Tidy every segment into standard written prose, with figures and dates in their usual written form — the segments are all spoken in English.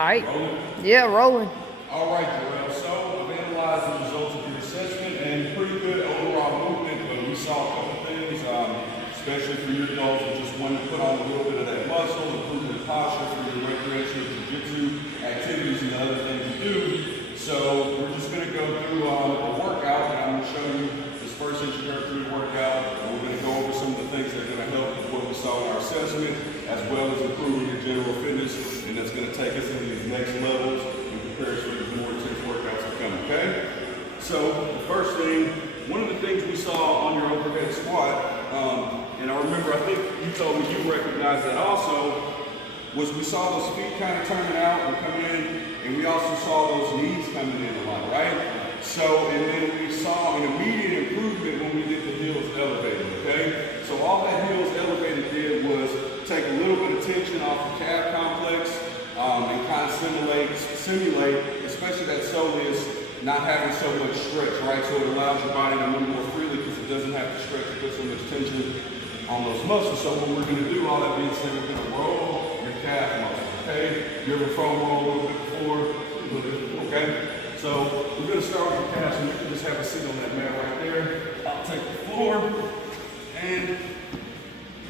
All right. Rolling? Yeah, rolling. All right, Jarrell. So I've analyzed the results of your assessment and pretty good overall movement, but we saw a couple things, especially for your goals of just wanting to put on a little bit of that muscle, improving the posture for your recreational jiu-jitsu activities and the other things you do. So we're just going to go through a workout, and I'm going to show you this first introductory workout, and we're going to go over some of the things that are going to help with what we saw in our assessment, as well as improving your general fitness, and that's going to take us into these next levels in comparison to the more intense workouts that come, okay? So the first thing, one of the things we saw on your overhead squat, and I remember, I think you told me you recognized that also, was we saw those feet kind of turning out and coming in, and we also saw those knees coming in a lot, right? So, and then we saw an immediate improvement when we did the heels elevated, okay? So all that heels elevated did was take a little bit of tension off the calf complex and kind of simulate, especially that soleus, not having so much stretch, right? So it allows your body to move more freely because it doesn't have to stretch and put so much tension on those muscles. So what we're gonna do, all that being said, we're gonna roll your calf muscles, okay? You ever foam roll a little bit before? Okay? So we're gonna start with your calves, and you can just have a seat on that mat right there. I'll take the floor, and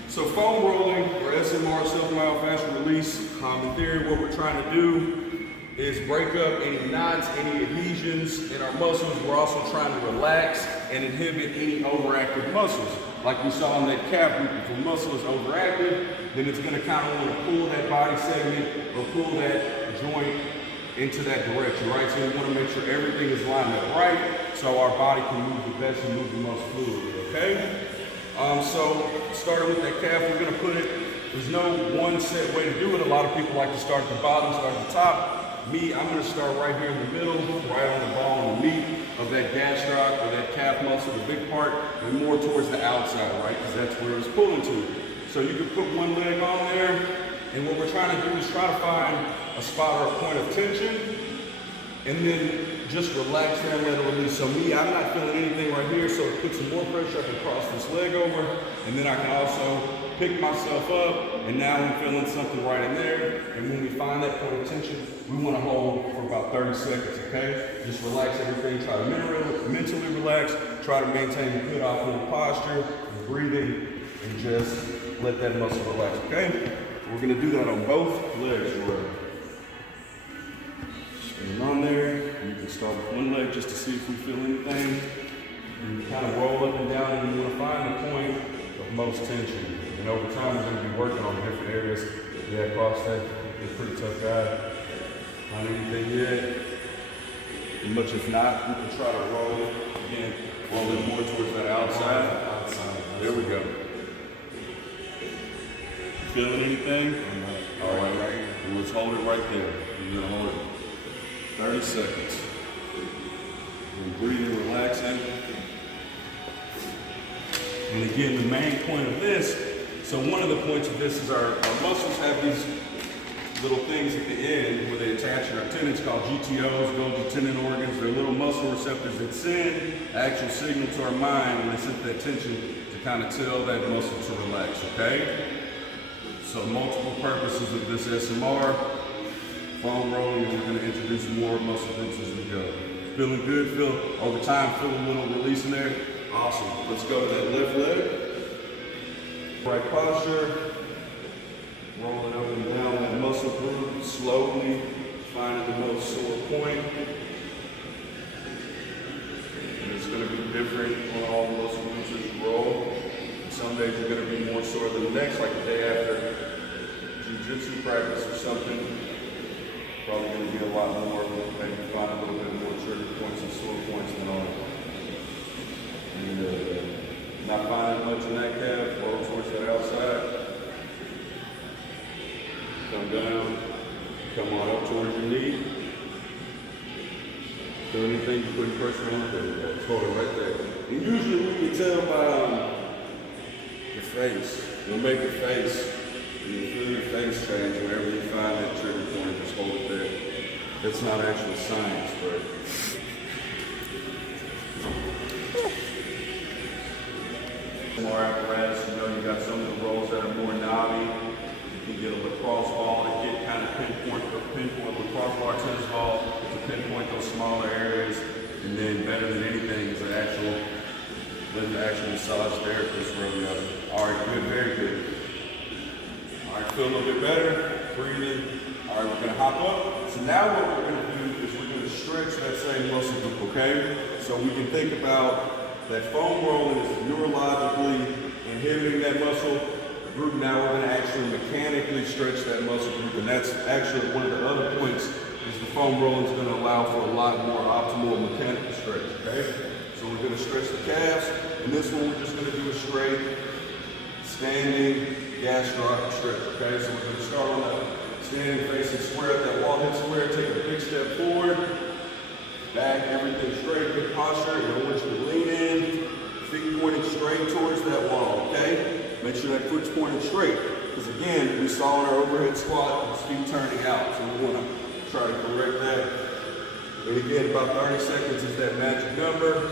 so foam rolling, or SMR, self-myofascial release, in theory, what we're trying to do is break up any knots, any adhesions in our muscles. We're also trying to relax and inhibit any overactive muscles. Like we saw in that calf group, if a muscle is overactive, then it's gonna kind of want to pull that body segment or pull that joint into that direction, right? So we want to make sure everything is lined up right so our body can move the best and move the most fluidly, okay? So starting with that calf, we're gonna put it, there's no one set way to do it. A lot of people like to start at the bottom, start at the top. Me, I'm gonna start right here in the middle, right on the ball and the meat of that gastroc or that calf muscle, the big part, and more towards the outside, right? Because that's where it's pulling to. So you can put one leg on there, and what we're trying to do is try to find a spot or a point of tension, and then just relax there and let it release. So me, I'm not feeling anything right here, so it puts some more pressure. I can cross this leg over, and then I can also pick myself up, and now I'm feeling something right in there. And when we find that point of tension, we want to hold for about 30 seconds, okay? Just relax everything, try to mentally relax, try to maintain a good optimal posture, and breathing, and just let that muscle relax, okay? We're gonna do that on both legs. Stand on there. You can start with one leg just to see if we feel anything. You kind of roll up and down, and you want to find the point of most tension. And over time, we're going to be working on different areas. Yeah, cross that. You're a pretty tough guy. Not anything yet. And much if not, we can try to roll it again. Roll it more towards that outside. There we go. Feeling anything? All right. Let's hold it right there. You're gonna hold it 30 seconds. And breathing, relaxing. And again, the main point of this, so one of the points of this is our muscles have these little things at the end where they attach our tendons called GTOs, Golgi tendon organs. They're little muscle receptors that send actual signal to our mind when they set that tension to kind of tell that muscle to relax, okay? So multiple purposes of this SMR, foam rolling, and we're going to introduce more muscle groups as we go. Feeling good, feel over time, feel a little release in there. Awesome. Let's go to that left leg. Right posture. Rolling up and down that muscle group, slowly finding the most sore point. And it's going to be different on all the muscle groups as you roll. Some days you're going to be more sore than the next, like the day after jiu-jitsu practice or something. Probably going to be a lot more, maybe find a little bit more trigger points and sore points than on. And not finding much in that calf, roll towards that outside. Come down, come on up towards your knee. Do anything you put pressure on, there we go. Hold it right there. And usually we can tell by your face. You'll make your face, and you feel your face change whenever you find that trigger point, just hold it there. It's not actual science, but more apparatus, you know, you got some of the rolls that are more knobby. You can get a lacrosse ball to get kind kind of pinpoint with crossbar tennis ball, to pinpoint those smaller areas, and then better than anything is letting the actual massage therapist rub you up. All right, good, very good. All right, feel a little bit better, breathing. All right, we're gonna hop up. So now what we're gonna do is we're gonna stretch that same muscle group, okay? So we can think about that foam rolling is neurologically inhibiting that muscle group. Now we're gonna actually mechanically stretch that muscle group, and that's actually one of the other points is the foam rolling is gonna allow for a lot more optimal mechanical stretch, okay? So we're gonna stretch the calves, and this one we're just gonna do a straight, standing, gastroc stretch, okay? So we're gonna start on that standing facing square at that wall, hip square, take a big step forward, back, everything straight, good posture, and I want you to lean in, feet pointing straight towards that wall, okay? Make sure that foot's pointed straight, because again, we saw in our overhead squat, his feet turning out, so we wanna try to correct that. And again, about 30 seconds is that magic number.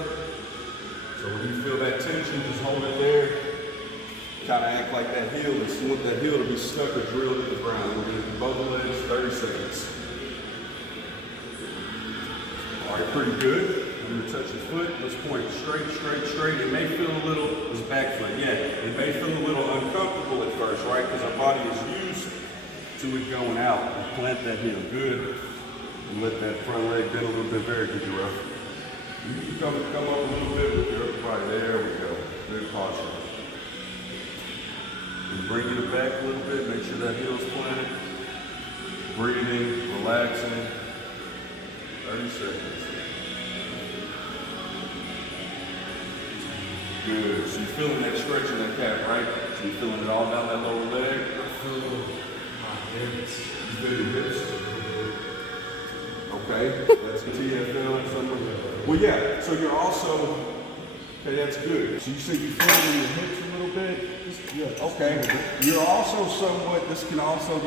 So when you feel that tension, just hold it there. Kind of act like that heel, and you want that heel to be stuck or drilled to the ground. We're gonna do both legs, 30 seconds. All right, pretty good. You're gonna touch your foot, let's point straight, straight, straight. It may feel a little, this back foot, yeah. It may feel a little uncomfortable at first, right? Because our body is used to it going out. And plant that heel, good. And let that front leg bend a little bit, very good, Jarrell. You can come up a little bit with your upper body, there we go. Good posture. And bringing it back a little bit, make sure that heel's planted. Breathing, relaxing. 30 seconds. Good. So you're feeling that stretch in that calf, right? So you're feeling it all down that lower leg. I feel my hips. You feel your hips? Okay. That's TFL and something. Well, yeah. So you're also, okay, that's good. So you said you feel in your hips a little bit? Yeah. Okay. You're also somewhat, this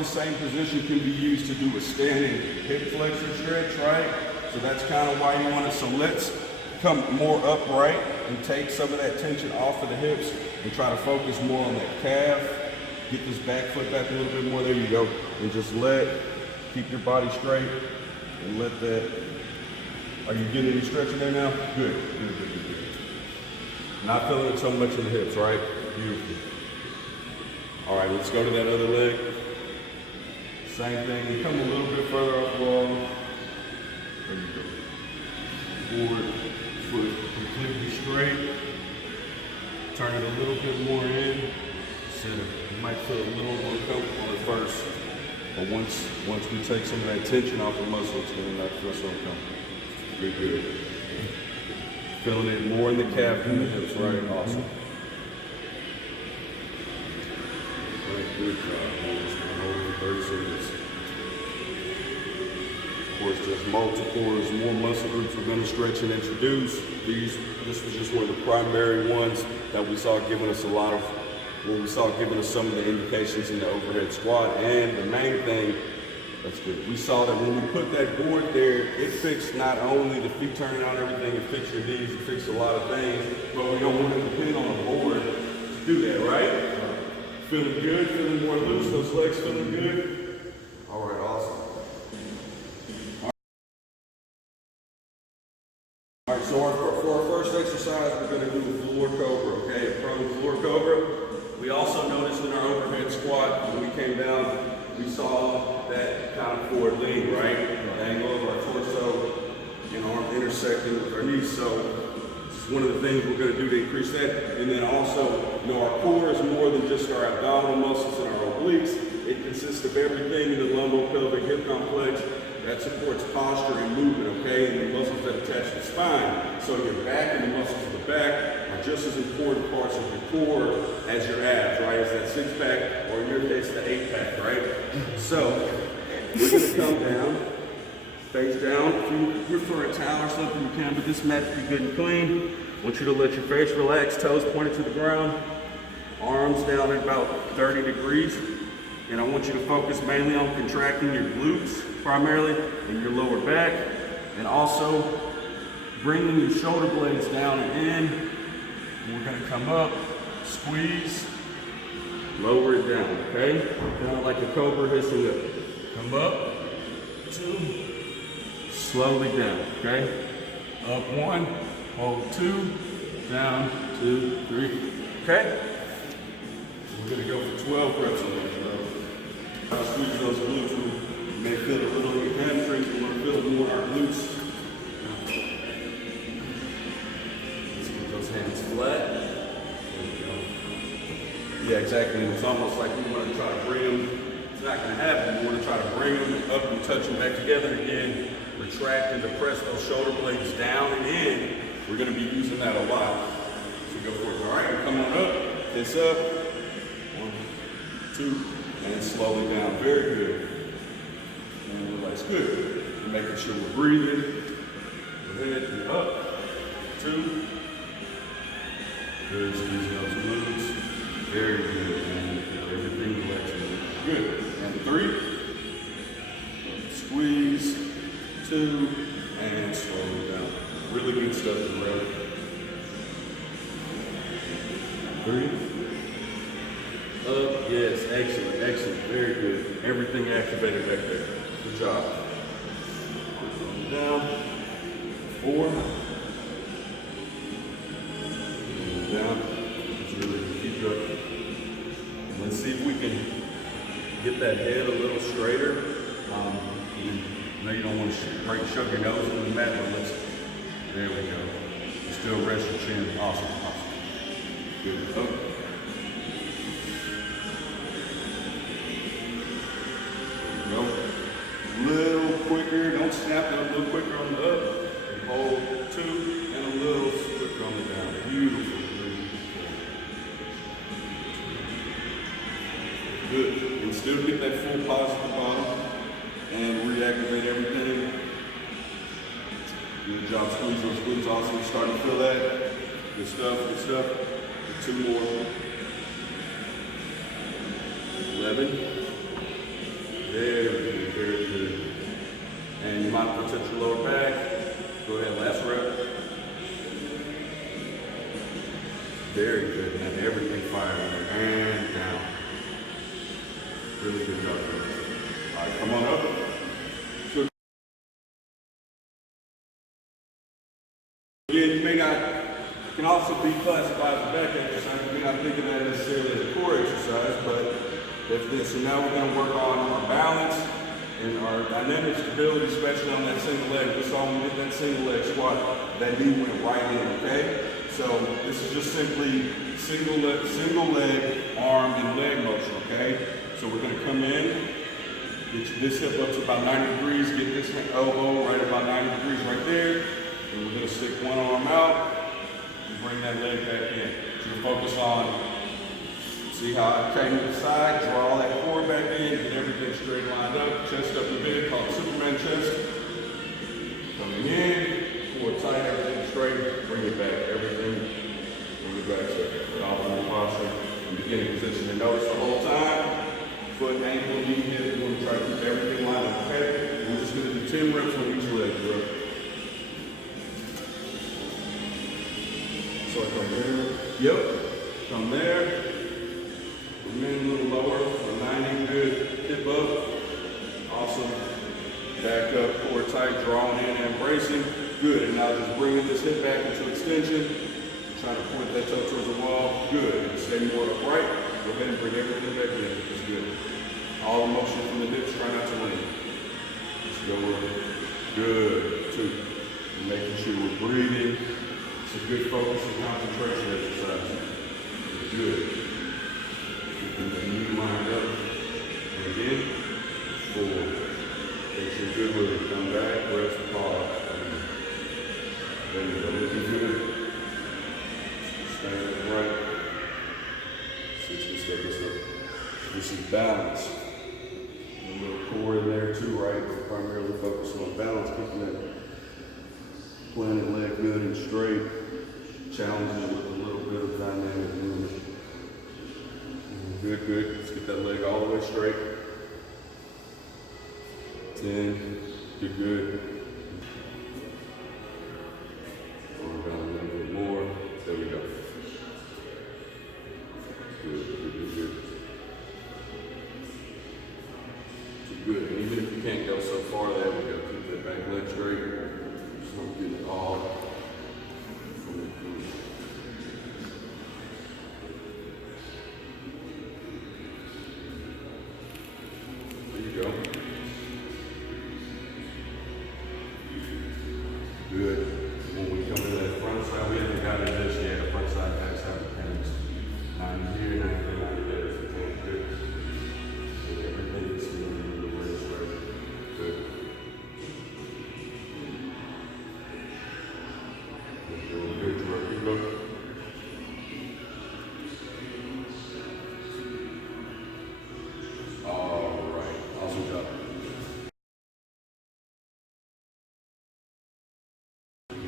same position can be used to do a standing hip flexor stretch, right? So that's kind of why you want it. So let's come more upright and take some of that tension off of the hips and try to focus more on that calf. Get this back foot back a little bit more. There you go. And just keep your body straight and let that, are you getting any stretch in there now? Good, good, good, good, good. Not feeling it so much in the hips, right? Beautiful. All right, let's go to that other leg. Same thing, you come a little bit further off the wall. There you go. Forward, foot completely straight. Turn it a little bit more in. Center. You might feel a little more comfortable at first, but once we take some of that tension off the muscle, it's going to not feel so uncomfortable. Good, good. Feeling it more in the calf than the hips, right? Awesome. Right, good job. Hold it for 30 seconds. Of course, there's more muscle groups we're going to stretch and introduce. This was just one of the primary ones that we saw giving us some of the indications in the overhead squat. And the main thing, that's good. We saw that when we put that board there, it fixed not only the feet turning out and everything, it fixed your knees, it fixed a lot of things, but we don't want to depend on a board to do that, right? Feeling good, feeling more loose, those legs feeling good. All right, awesome. All right, so for our first exercise, we're going to do the floor cobra, okay? A prone floor cobra. We also noticed in our overhead squat, when we came down, we saw that kind of forward lean, right? The angle of our torso and arm intersecting with our knees. So this is one of the things we're going to do to increase that. And then also, our core is more than just our abdominal muscles and our obliques. It consists of everything in the lumbo-pelvic hip complex that supports posture and movement, okay? And the muscles that attach to the spine. So your back and the muscles of the back are just as important parts of your core as your abs, right? As that six-pack, or in your case, the eight-pack, right? So we're going to come down, face down. If you prefer a towel or something, you can, but this mat's pretty good and clean. I want you to let your face relax, toes pointed to the ground, arms down at about 30 degrees. And I want you to focus mainly on contracting your glutes primarily and your lower back, and also bringing your shoulder blades down and in. And we're going to come up, squeeze, lower it down, okay? Kind of like a cobra hissing up. Come up, 2, slowly down, okay? Up 1, hold 2, down, 2, 3, okay? We're gonna go for 12 reps on that, bro. I'll squeeze those glutes. You may feel it a little in your hamstrings, but we're gonna feel it more in our glutes. Let's get those hands flat. There we go. Yeah, exactly. And it's almost like we want to try to bring them. It's not gonna happen. We want to try to bring them up and touch them back together again. Retract and depress those shoulder blades down and in. We're gonna be using that a lot. So go for it. All right, come on up. It's up. 1, 2, and slowly down. Very good. And relax. Good. We're making sure we're breathing. Go ahead and up. 2. Good. Squeeze those glutes. Very good. And everything relaxing. Good. And 3. Squeeze. 2. And slowly down. Really good stuff in the road. 3. Up, yes, excellent, excellent, very good. Everything activated back there. Good job. Down. 4. Down. Just really keep going. Let's see if we can get that head a little straighter. I know you don't want to shove your nose in the mat, but let's, there we go. Still rest your chin. Awesome, awesome. Good. Up. Little quicker, don't snap it, a little quicker on the up, and hold 2, and a little quicker on the down. Beautiful. Good. And still get that full pause at the bottom, and reactivate everything. Good job, squeeze those glutes. Awesome, starting to feel that. Good stuff, good stuff. 2 more. 11. Very good, very good. And you might want to touch your lower back. Go ahead, last rep. Very good, and everything firing there, and down. Really good job, guys. All right, come on up. Good. Again, you may not, can also be classified as a back exercise. You may not think of that necessarily as a core exercise, but so now we're going to work on our balance and our dynamic stability, especially on that single leg. We saw when we did that single leg squat, that knee went right in, okay? So this is just simply single leg, arm, and leg motion, okay? So we're going to come in, get this hip up to about 90 degrees, get this elbow right about 90 degrees right there, and we're going to stick one arm out and bring that leg back in. So you focus on, see how I came to the side, draw that core back in, get everything straight lined up, chest up a bit, called Superman chest. Coming in, core tight, everything straight, bring it back, everything, bring it back, so optimal posture, and beginning position. And notice the whole time, foot, ankle, knee, hip, we're gonna try to keep everything lined up, okay? We're just gonna do 10 reps on each leg, bro. So I come there, yep, come there. In a little lower for 90, good. Hip up, awesome. Back up, core tight, drawing in and bracing. Good, and now just bringing this hip back into extension. Trying to point that toe towards the wall. Good, and stay more upright. Go ahead and bring everything back in. That's good. All the motion from the hips, try not to lean. Just go with it. Good, 2. And making sure we're breathing. It's a good focus and concentration exercise. Good. And then you line up, and again, 4. Take some good with it. Come back, rest, pause. There you go, looking good. Stand upright. 60 seconds up. This is balance. A little core in there too, right? We're primarily focusing on balance, keeping that planted leg good and straight. Challenging it with a little bit of dynamic movement. Good, good. Let's get that leg all the way straight. 10. Good, good. Arm down a little bit more. There we go. Good, good, good, good. Good. can't go so far there. We gotta keep that back leg straight. Just don't get it all from the glute. There you go. Good. When we come to that front side, we haven't got it just yet. The front side guys have mechanics. 90 here, 90 there, 90 there. If you can't do it. Everything is still in the way straight. Good. You're doing good, Drew. Keep going. All right. Awesome job.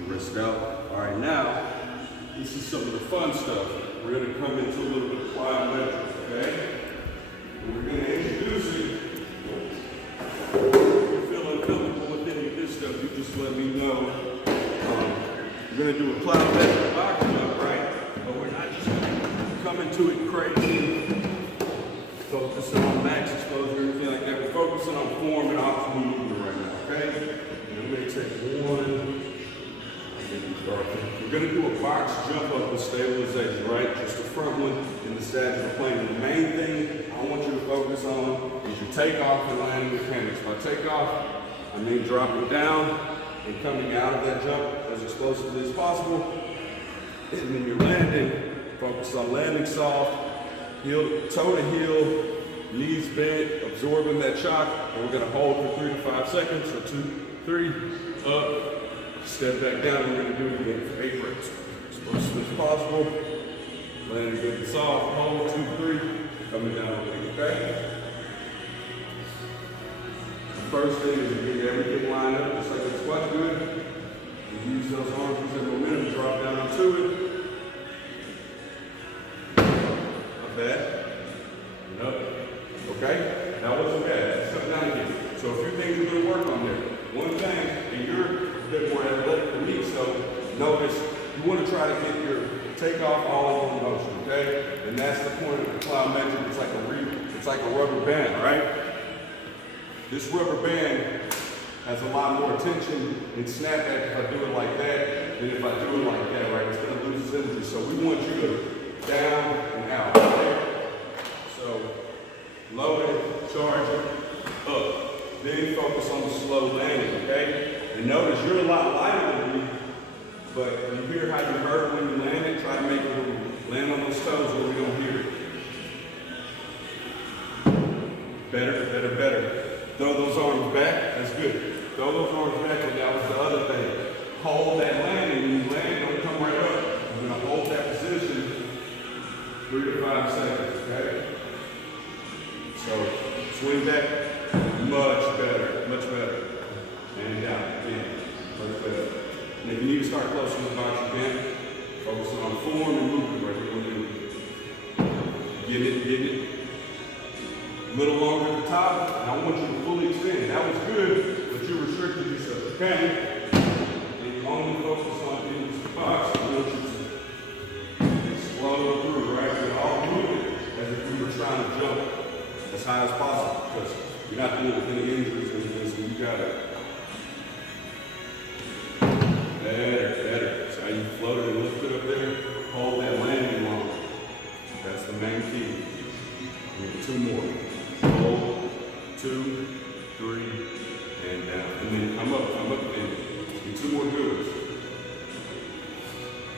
Rest out. All right, now, this is some of the fun stuff. We're going to come into a little bit of plyometrics, okay? And we're going to introduce you. If you feel uncomfortable with any of this stuff, you just let me know. We're going to do a plyometric box jump, right? But we're not just going to come into it crazy, focusing on max exposure or anything like that. We're focusing on form and optimal movement right now, okay? And I'm going to take one. We're going to do a box jump up with stabilization, right? Just the front one in the sagittal plane. The main thing I want you to focus on is your takeoff and landing mechanics. By takeoff, I mean dropping down and coming out of that jump as explosively as possible. And when you're landing, focus on landing soft, heel, toe to heel, knees bent, absorbing that shock. And we're going to hold for 3 to 5 seconds. So 2, 3, up. Step back down, we're going to do it again for 8 reps. Explosive as possible. Landing good and soft. Hold 2, 3. Coming down okay? The first thing is to get everything lined up just like a squat good. You use those arms as a momentum, drop down onto it. Not bad. And up. Okay? That wasn't bad. Step down again. So a few things we're going to work on there. One thing, and you're a bit more athletic than me, so notice you want to try to get your takeoff all in one motion, okay? And that's the point of the plyometric. It's like a rubber band, right? This rubber band has a lot more tension and snapback if I do it like that than if I do it like that, right? It's going to lose its energy. So we want you to down and out, okay? So load it, charge it, up. Then focus on the slow landing, okay? And notice you're a lot lighter than me, but you hear how you hurt when you land it. Try to make it land on those toes where we don't hear it. Better, better, better. Throw those arms back. That's good. Throw those arms back, and that was the other thing. Hold that landing. When you land, don't come right up. You're going to hold that position 3 to 5 seconds, okay? So swing back. Much better, much better. And down, again, much better. And if you need to start closer to the box, you can. Focusing on form and movement right here. Get it. A little longer at the top, and I want you to fully extend. That was good, but you restricted yourself, okay? And you only focus on getting to the box. I want you to explode through, right? We're all moving as if we were trying to jump as high as possible, because you're not dealing with any injuries or anything, so you got it. Better. So you floated and lifted up there, hold that landing longer. That's the main key. We need 2 more. Hold, 2, 3, and down. And then come up again. Get 2 more good ones.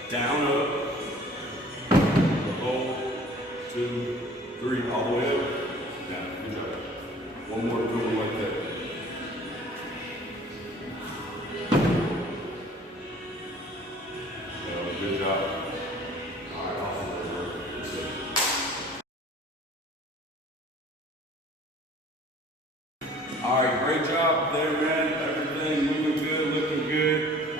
Down, up. Hold, 2, 3, all the way up. Down. Good job. One more good one like that. Good job. All right, awesome. All right, great job there, man. Everything moving good, looking good.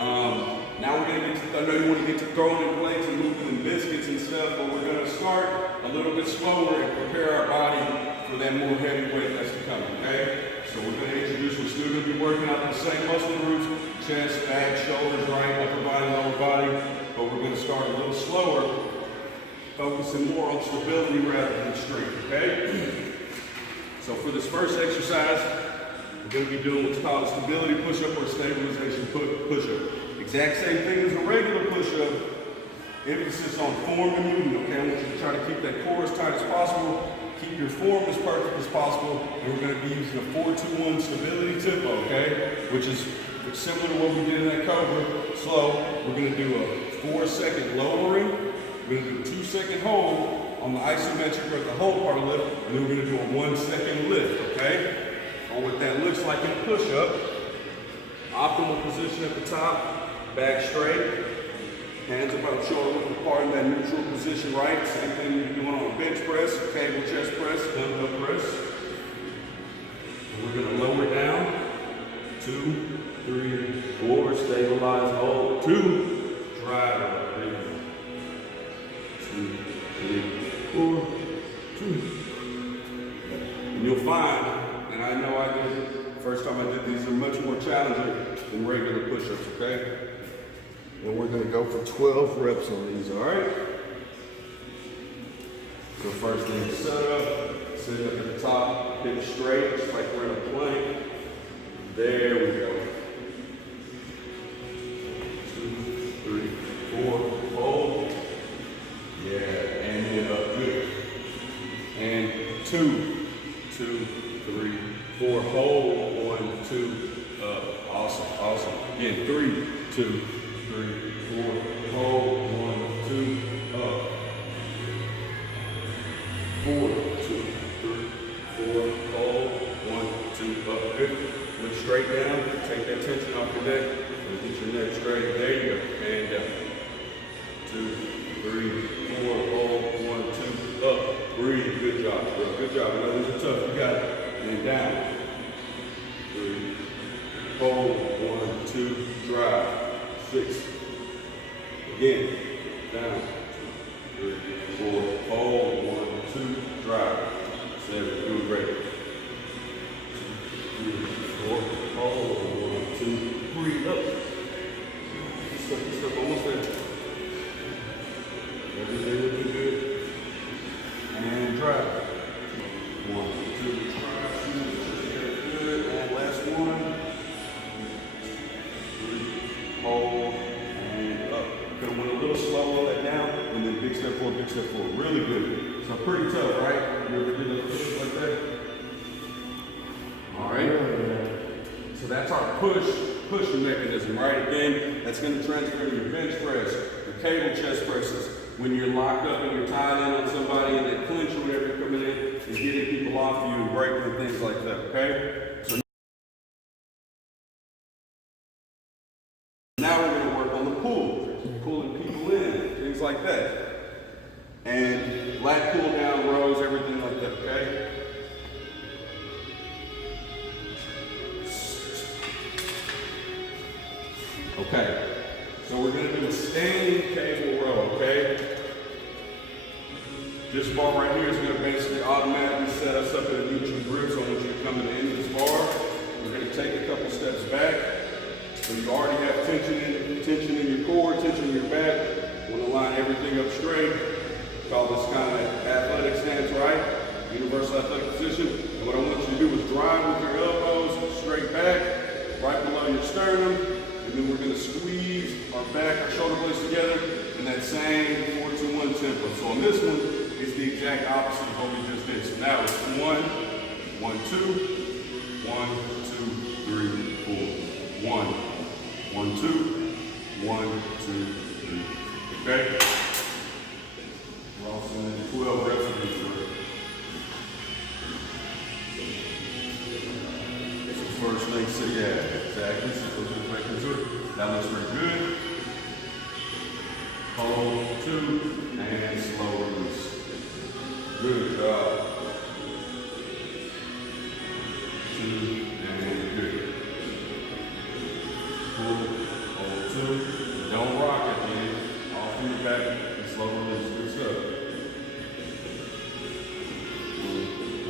Now we're gonna get to, I know you want to get to throwing in plates and moving in biscuits and stuff, but we're gonna start a little bit slower and prepare our body for that more heavy weight that's to come, okay? So we're gonna introduce, we're still gonna be working out the same muscle groups, chest, back, shoulders, right, upper body, lower body, but we're gonna start a little slower, focusing more on stability rather than strength, okay? So for this first exercise, We're going to be doing what's called a stability push-up or stabilization push-up. Exact same thing as a regular push-up. Emphasis on form and movement, okay? I want you to try to keep that core as tight as possible. Keep your form as perfect as possible. And we're going to be using a 4-2-1 stability tempo, okay? Which is similar to what we did in that Cobra. Slow. We're going to do a 4-second lowering. We're going to do a 2-second hold on the isometric or at the hold part of the lift. And then we're going to do a 1-second lift, okay? Or what that looks like in a push-up. Optimal position at the top, back straight. Hands about shoulder width apart in that neutral position, right? Same thing you're doing on a bench press, cable chest press, dumbbell press. And we're gonna lower down. 2, 3, 4, stabilize, hold. 2, drive up, baby. 2, 3, 4, 2. And you'll find, and I know I did, first time I did these are much more challenging than regular push-ups, okay? And we're going to go for 12 reps on these, all right? So first thing, set up, sit up at the top, hip straight, just like we're in a plank. There we go. 2, 3, 4, hold. Yeah, and then up, good. And 2, 2, 3, 4, hold. 1, 2, up. Awesome, awesome. Again, 3, 2, 3, 4, hold, 1, 2, up. 4, 2, 3, 4, hold, 1, 2, up. Good. Look straight down. Take that tension off your neck. And get your neck straight. There you go. And down. 2, 3, 4, hold, 1, 2, up. Breathe. Good job, bro. Good job. I know these are tough. You got it. And down. 3, hold, 1, 2, drive. 6. Again, down. 2, 3, 4, hold, 1, 2, drive. 7, doing great. 2, 3, 4, hold, 1, 2, breathe up. Step, almost there. Everything looking good. And drive. 1, 2, drive. Good. And last one. Hold, and up. Gonna went a little slow on that down, and then big step forward, big step forward. Really good. So pretty tough, right? You ever did a push like that? All right. So that's our pushing mechanism, right? Again, that's gonna transfer to your bench press, your cable chest presses. When you're locked up and you're tied in on somebody and they clinch or whatever, you're coming in and getting people off you and breaking and things like that, okay? So now we're going to work on the pull, pulling people in, things like that. And lat pull down rows, everything like that, okay? Okay, so we're going to do a standing cable row, okay? This bar right here is going to basically automatically set us up in a neutral grip, so I want you to come to the end of this bar. We're going to take a couple steps back. So you already have tension in your core, tension in your back. Want to line everything up straight. Call this kind of athletic stance, right? Universal athletic position. And what I want you to do is drive with your elbows straight back, right below your sternum. And then we're going to squeeze our back, our shoulder blades together in that same 4-2-1 tempo. So on this one, it's the exact opposite of what we just did. So now it's 1, 1, 2, 1, 2, 3, 4. 1, 1, 2, 1, 2, 3. Okay? We're also going to do 12 reps of this work. So first thing, so yeah, exactly. So we're back into it. That looks pretty good. Hold, 2, and slow release. Good job. 2, and good. Pull, hold, 2. Don't rock it, man. Off from your back and slow release. Good stuff.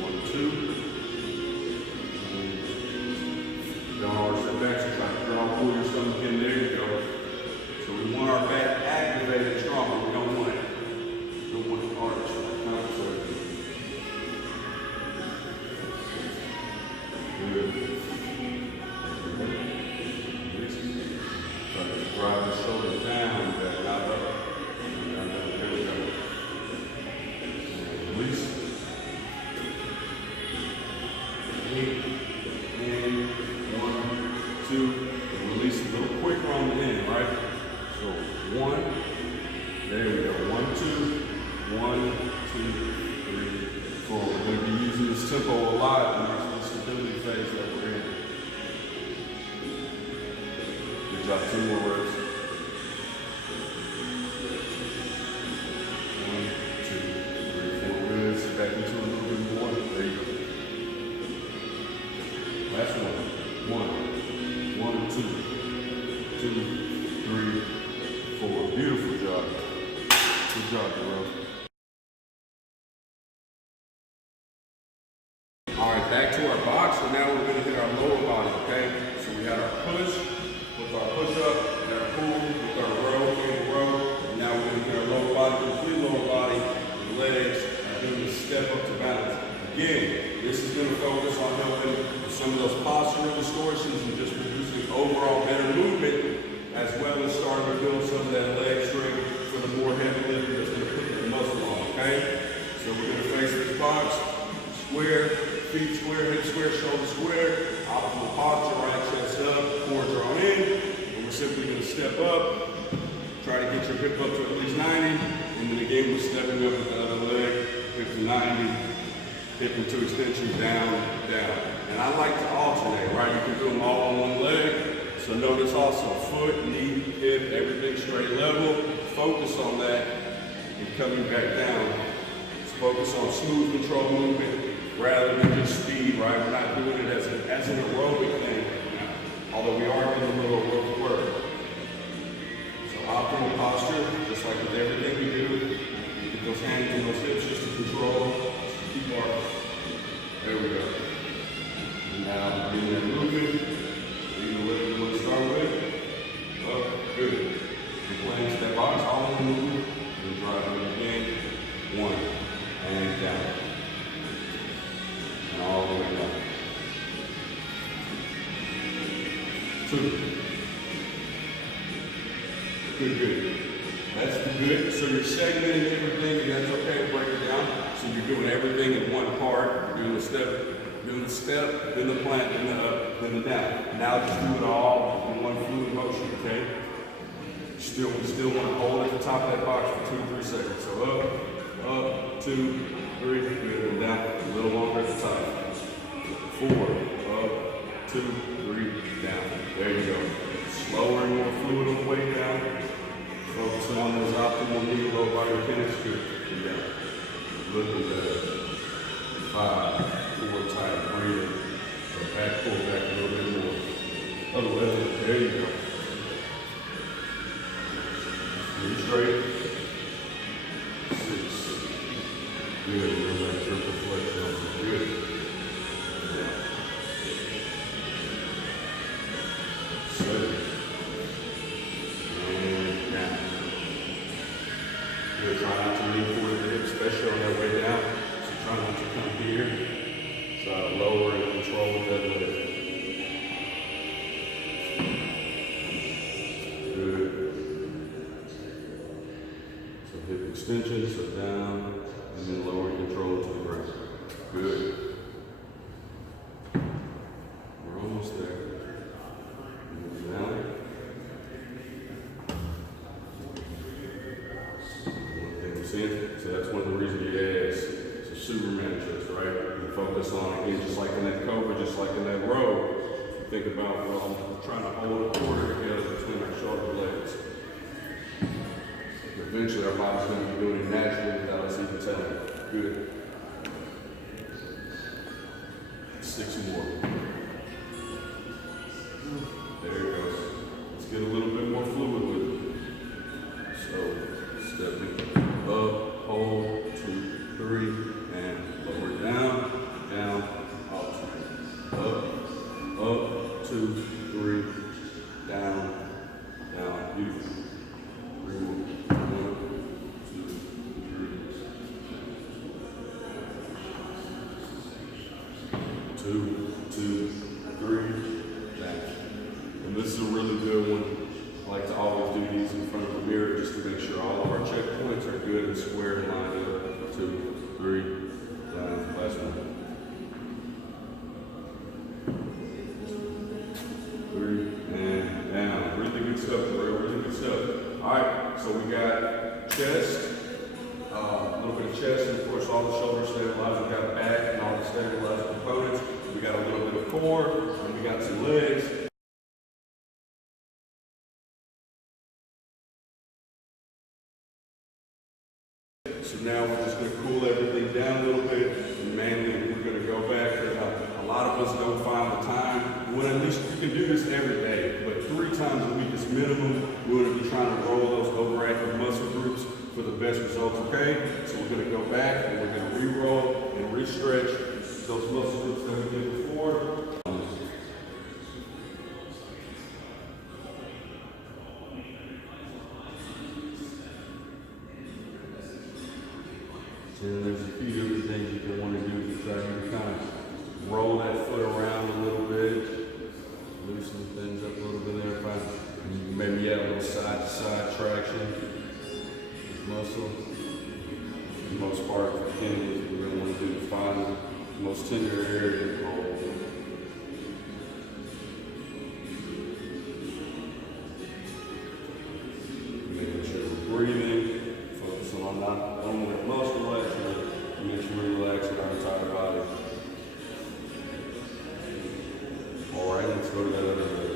1, 2. Don't always sit back, so try to draw, pull your stomach in. There you go. So we want our back activated strong. We don't want it arched. Good. about 2 more reps. 1, 2, 3, 4. Good. Sit back into a little bit more. There you go. Last one. 1, 1, 2, 2, 3, 4. Beautiful job. Good job, bro. All right, back to our box. So now we're going to hit our lower body, okay? So we had our push with our push-up, and our pull with our row, cable row. And now we're going to hit our lower body, complete lower body, with legs, and doing the step up to balance. Again, this is going to focus on helping with some of those postural distortions and just producing overall better movement, as well as starting to build some of that leg strength for the more heavy lifting that's going to put the muscle on, okay? So we're going to face this box, square, feet square, hip square, shoulder square, optimal posture, right chest up, core drawn in, and we're simply going to step up, try to get your hip up to at least 90, and then again we're stepping up with the other leg, hip to 90, hip into extension, down, down. And I like to alternate, right? You can do them all on one leg. So notice also foot, knee, hip, everything straight level. Focus on that and coming back down. Let's focus on smooth control movement rather than just speed, right? We're not doing it as an aerobic thing right now, although we are doing a little aerobic work. So optimal posture, just like with everything we do, get those hands and those hips just to control. Keep our, there we go. And now getting that movement. You know what you want to start with? Up, good. You're playing step box, all in the movement. And driving it again. 1, and down. And all the way down. 2. Good, good. That's the good. So you're segmenting everything, and that's okay to break it down. So you're doing everything in one part. You're doing the step, then the plant, then the up, then the down. Now just do it all in one fluid motion, okay? We still want to hold at the top of that box for 2 to 3 seconds. So up, 2, 3, good, and down. A little longer at the top. 4, up, 2, 3, down. There you go. Slower and more fluid on the way down. Focusing on those optimal knee, low body mechanics. Good. Yeah. Looking better. 5, 4, tight, breathing. So back, pull back a little bit more. Other way. There you go. Knee straight. 6. Good. Relax your flexion. Good. Yeah. 7. And down. Good. Try not to lean forward the hips, especially on that way down. So try not to come here. Try to lower and control with that leg. Good. So hip extension, so down, and then lower and control to the ground. Good. We're almost there. Move down. One thing we're seeing, so that's one of the reasons you ask. So Superman chest, right? You focus on, again, just like in that cobra, just like in that row. You think about, well, I'm trying to hold a quarter together between our shoulder blades. Eventually, our body's going to be doing it naturally without us even telling it. Good. 6 more. There it goes. Let's get a little bit more fluid with it. So, stepping up, hold, 2, 3, and lower down, down, up, 2, 3, down, down, beautiful. 3 more. 1, 2, 3. 2, 3, down. And this is a really good one. I like to always do these in front of the mirror just to make sure all of our checkpoints are good and square and lined up. 2, 3, down. Last one. 3, and down. Really good stuff, bro. Really good stuff. All right, so we got chest, a little bit of chest, and of course all the shoulders stabilized. We got back and all the stabilized components. We got a little bit of core, and we got some legs. now we're just going to cool everything down a little bit, and mainly we're going to go back. A lot of us don't find the time. Well, at least you can do this every day, but 3 times a week is minimum. We're going to be trying to roll those overactive muscle groups for the best results, okay? So we're going to go back and we're going to re-roll and re-stretch those muscle groups that we did before. And there's a few different things you can want to do to try to kind of roll that foot around a little bit, loosen things up a little bit there. Maybe add a little side-to-side traction, muscle. For the most part, for tendons, we're going to want to do to find the most tender area and roll. Making sure we're breathing, focusing on not only the muscle action, but make sure we relax our entire body. All right, let's go to that other leg.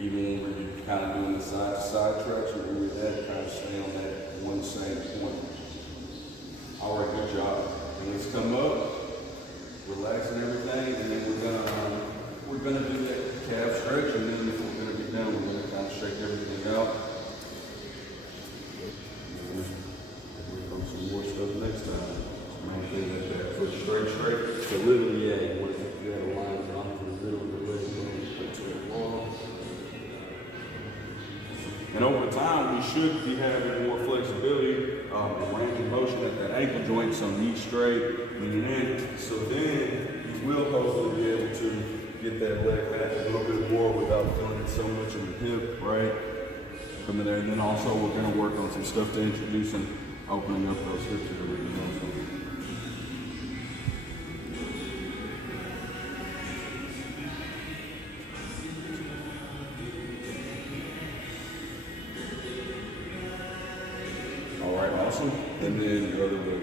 Even when we're kind of doing the side-to-side traction, when we're there, kind of stay on that one same point. All right, good job. And let's come up, relaxing everything, and then we're gonna do that calf stretch, and then if we're gonna be done, we're gonna kind of shake everything out. And we'll do some more stuff next time. Maintain that foot straight. So literally, yeah, you want to get a line on to the middle of the leg, to the wall. And over time, we should be having more flexibility and range of motion at that ankle joint, so knee straight, leaning in. So then you will hopefully be able to get that leg back a little bit more without feeling it so much in the hip, right? Coming there. And then also we're going to work on some stuff to introduce and opening up those hips that we're doing. Awesome. And then the other way.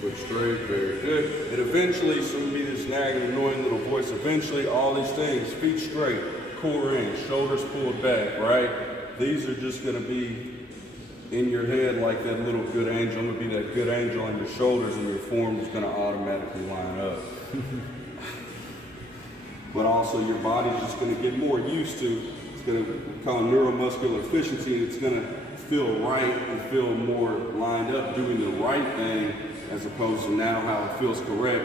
Foot straight, very good. And eventually, so will be this nagging, annoying little voice. Eventually, all these things, feet straight, core in, shoulders pulled back, right? These are just going to be in your head like that little good angel. I'm going to be that good angel on your shoulders, and your form is going to automatically line up. But also, your body's just going to get more used to. Going to call neuromuscular efficiency. It's going to feel right and feel more lined up doing the right thing as opposed to now how it feels correct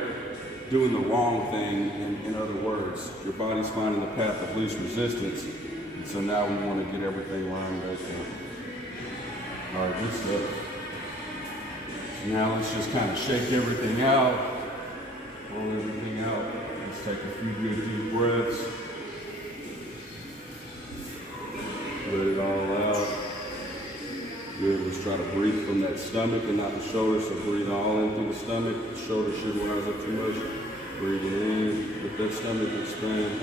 doing the wrong thing. In other words, your body's finding the path of least resistance, and so now we want to get everything lined back up. All right, good stuff. So now let's just kind of shake everything out, roll everything out. Let's take a few good deep breaths. Let it all out. Good. Let's try to breathe from that stomach and not the shoulders. So breathe all in through the stomach. The shoulders shouldn't rise up too much. Breathing in. Let that stomach expand.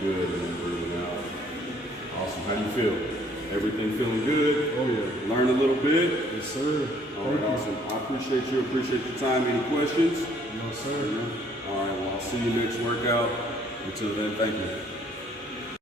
Good. And then breathing out. Awesome. How do you feel? Everything feeling good? Oh yeah. Learn a little bit? Yes, sir. All right, awesome. I appreciate you. Appreciate your time. Any questions? No, sir. All right. Well, I'll see you next workout. Until then, thank you.